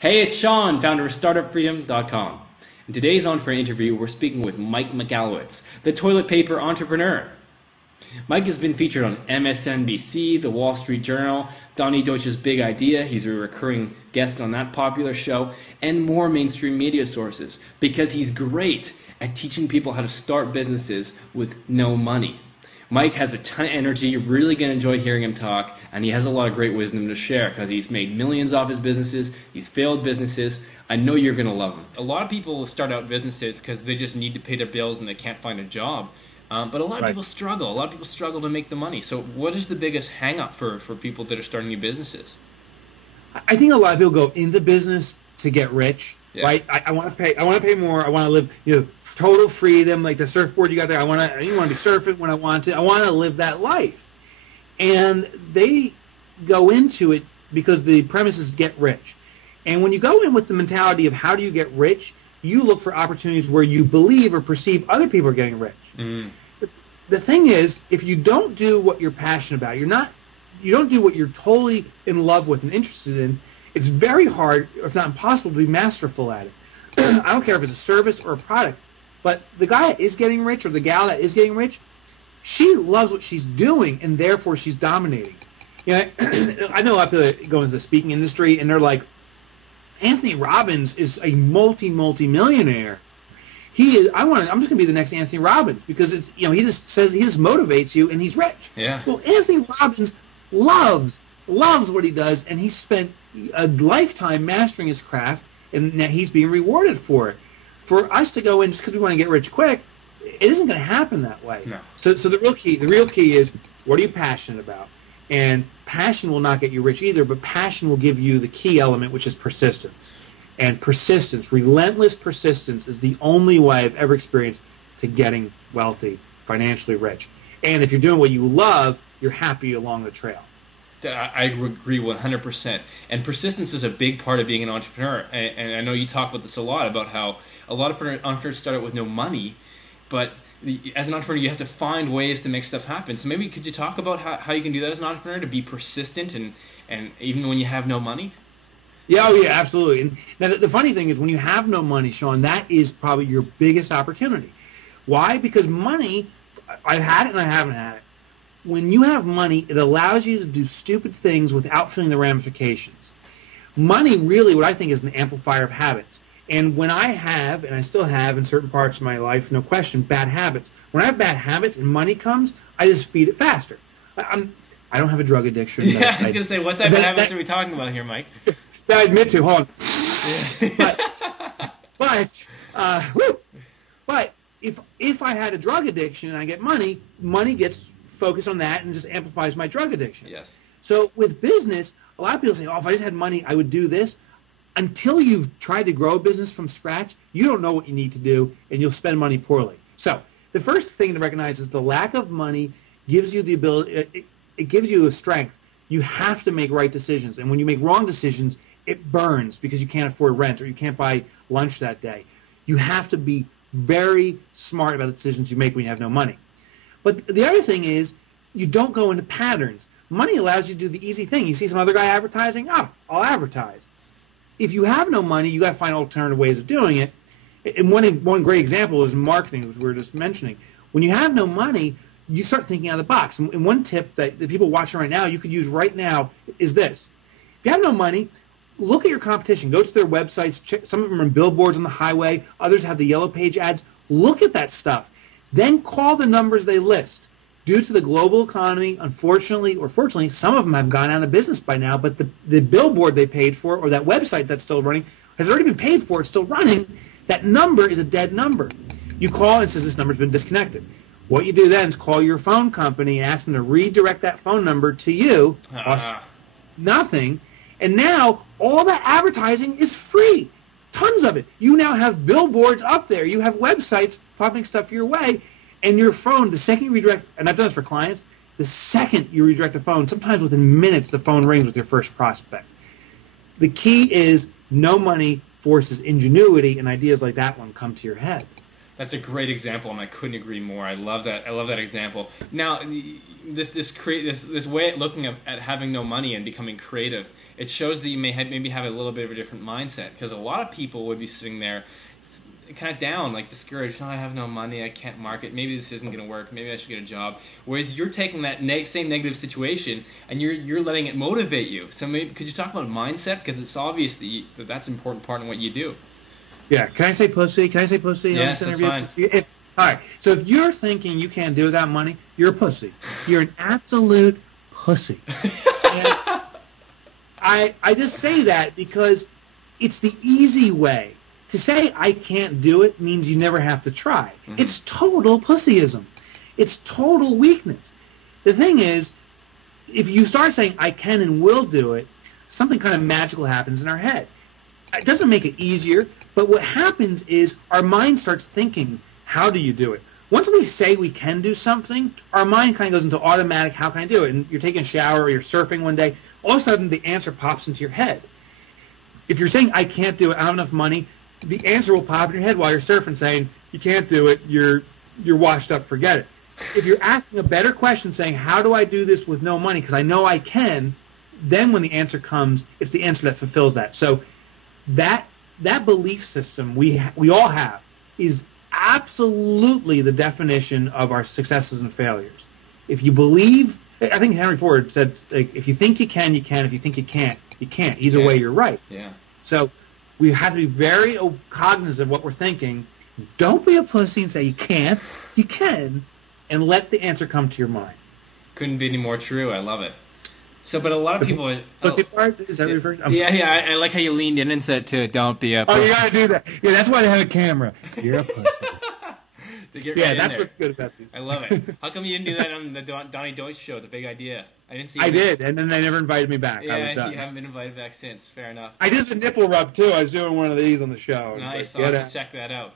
Hey, it's Sean, founder of StartupFreedom.com. In today's On For interview, we're speaking with Mike Michalowicz, the toilet paper entrepreneur. Mike has been featured on MSNBC, The Wall Street Journal, Donnie Deutsch's Big Idea, he's a recurring guest on that popular show, and more mainstream media sources, because he's great at teaching people how to start businesses with no money. Mike has a ton of energy, you're really going to enjoy hearing him talk, and he has a lot of great wisdom to share because he's made millions off his businesses, he's failed businesses. I know you're going to love him. A lot of people start out businesses because they just need to pay their bills and they can't find a job. But a lot of people struggle. A lot of people struggle to make the money. So what is the biggest hang-up for people that are starting new businesses? I think a lot of people go into business to get rich, right? I want to pay more. I want to live, total freedom, like the surfboard you got there. I want to be surfing when I want to. I want to live that life. And they go into it because the premise is get rich. And when you go in with the mentality of how do you get rich, you look for opportunities where you believe or perceive other people are getting rich. The thing is, if you don't do what you're passionate about, you don't do what you're totally in love with and interested in, it's very hard, if not impossible, to be masterful at it. I don't care if it's a service or a product, but the guy that is getting rich or the gal that is getting rich, she loves what she's doing, and therefore she's dominating. I know a lot of people that go into the speaking industry, and they're like, Anthony Robbins is a multi-millionaire. He is. I'm just going to be the next Anthony Robbins because it's he just motivates you and he's rich. Yeah. Well, Anthony Robbins loves what he does, and he spent a lifetime mastering his craft, and now he's being rewarded for it. For us to go in just because we want to get rich quick, it isn't going to happen that way. No. So the real key is, what are you passionate about? And passion will not get you rich either, but passion will give you the key element, which is persistence. And persistence, relentless persistence, is the only way I've ever experienced to getting wealthy, financially rich. And if you're doing what you love, you're happy along the trail. I agree 100%. And persistence is a big part of being an entrepreneur. And I know you talk about this a lot, about how a lot of entrepreneurs start out with no money, but as an entrepreneur, you have to find ways to make stuff happen. So maybe could you talk about how you can do that as an entrepreneur, to be persistent and even when you have no money? Yeah, absolutely. And now the funny thing is, when you have no money, Sean, that is probably your biggest opportunity. Why? Because money, I've had it and I haven't had it. When you have money, it allows you to do stupid things without feeling the ramifications. Money really, what I think, is an amplifier of habits. And when I have, and I still have in certain parts of my life, no question, bad habits. When I have bad habits and money comes, I just feed it faster. I don't have a drug addiction. Yeah, I was going to say, what type of habits are we talking about here, Mike? I admit to, hold on. But if I had a drug addiction and I get money gets focused on that and just amplifies my drug addiction. Yes. So with business, a lot of people say, oh, if I just had money, I would do this. Until you've tried to grow a business from scratch, you don't know what you need to do, and you'll spend money poorly. So the first thing to recognize is the lack of money gives you the ability, it gives you a strength. You have to make right decisions. And when you make wrong decisions, it burns because you can't afford rent or you can't buy lunch that day. You have to be very smart about the decisions you make when you have no money. But the other thing is, you don't go into patterns. Money allows you to do the easy thing. You see some other guy advertising, I'll advertise. If you have no money, you got to find alternative ways of doing it. And one great example is marketing, as we were just mentioning. When you have no money, you start thinking out of the box. And one tip that the people watching right now, you could use right now, is this. If you have no money, look at your competition. Go to their websites. Check, some of them are on billboards on the highway. Others have the yellow page ads. Look at that stuff. Then call the numbers they list. Due to the global economy, unfortunately or fortunately, some of them have gone out of business by now, but the billboard they paid for, or that website that's still running, has already been paid for. It's still running. That number is a dead number. You call and it says this number's been disconnected. What you do then is call your phone company and ask them to redirect that phone number to you. Costs nothing. And now all that advertising is free. Tons of it. You now have billboards up there. You have websites popping stuff your way. And your phone, the second you redirect, and I've done this for clients, the second you redirect the phone, sometimes within minutes the phone rings with your first prospect. The key is no money forces ingenuity, and ideas like that one come to your head. That's a great example, and I couldn't agree more. I love that. I love that example. Now, this way of looking at having no money and becoming creative, it shows that you maybe have a little bit of a different mindset, because a lot of people would be sitting there kind of down, like discouraged. Oh, I have no money, I can't market, maybe this isn't going to work, maybe I should get a job. Whereas you're taking that same negative situation and you're letting it motivate you. So maybe could you talk about mindset, because it's obvious that that's an important part in what you do. Yeah, can I say pussy? Can I say pussy? Yes, that's fine. All right, so if you're thinking you can't do it without money, you're a pussy. You're an absolute pussy. And I just say that because it's the easy way. To say I can't do it means you never have to try. Mm-hmm. It's total pussyism. It's total weakness. The thing is, if you start saying I can and will do it, something kind of magical happens in our head. It doesn't make it easier, but what happens is our mind starts thinking, how do you do it? Once we say we can do something, our mind kind of goes into automatic, how can I do it? And you're taking a shower or you're surfing one day, all of a sudden the answer pops into your head. If you're saying I can't do it, I don't have enough money, the answer will pop in your head while you're surfing saying, you can't do it, you're washed up, forget it. If you're asking a better question saying, how do I do this with no money, because I know I can, then when the answer comes, it's the answer that fulfills that. So that belief system we all have is absolutely the definition of our successes and failures. If you believe, I think Henry Ford said, like, if you think you can, you can. If you think you can't, you can't. Either way, you're right. Yeah. So we have to be very cognizant of what we're thinking. Don't be a pussy and say you can't. You can, and let the answer come to your mind. Couldn't be any more true. I love it. So, but a lot of people... Pussy part? Is that what you're referring to? Yeah, I like how you leaned in and said to don't be a pussy. Oh, you gotta do that. Yeah, that's why they have a camera. You're a pussy. Yeah, that's what's good about these. I love it. How come you didn't do that on the Donnie Deutsch show, The Big Idea? I didn't see. I did, and then they never invited me back. Yeah, I was done. You haven't been invited back since. Fair enough. I did the nipple rub too. I was doing one of these on the show. Nice. I'll have to check that out.